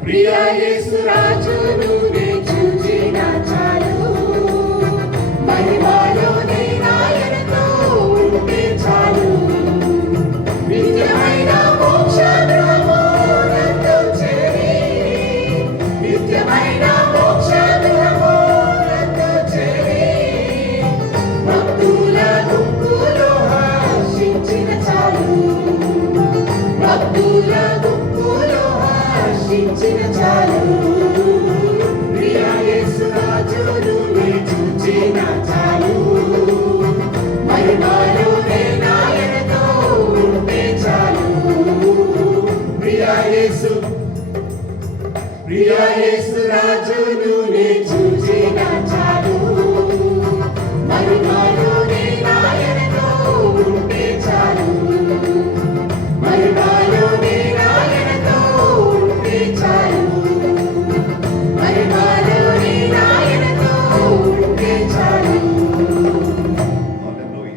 ప్రియా యేసు రాజును నే చూచిన చాలు మహిమలోనే నాయనతో ఉంటే చాలు నిత్యమైన మోక్ష గృహమునందు చేరి నిత్యమైన మోక్ష గృహమునందు చేరి భక్తుల గుంపులో హర్షించిన చాలు భక్తుల గుంపులో హర్షించిన చాలు ప్రియా యేసు రాజును నే చూచిన చాలు మహిమలోనే నాయనతో ఉంటే చాలు ప్రియా యేసు రాజును నే చూచిన చాలు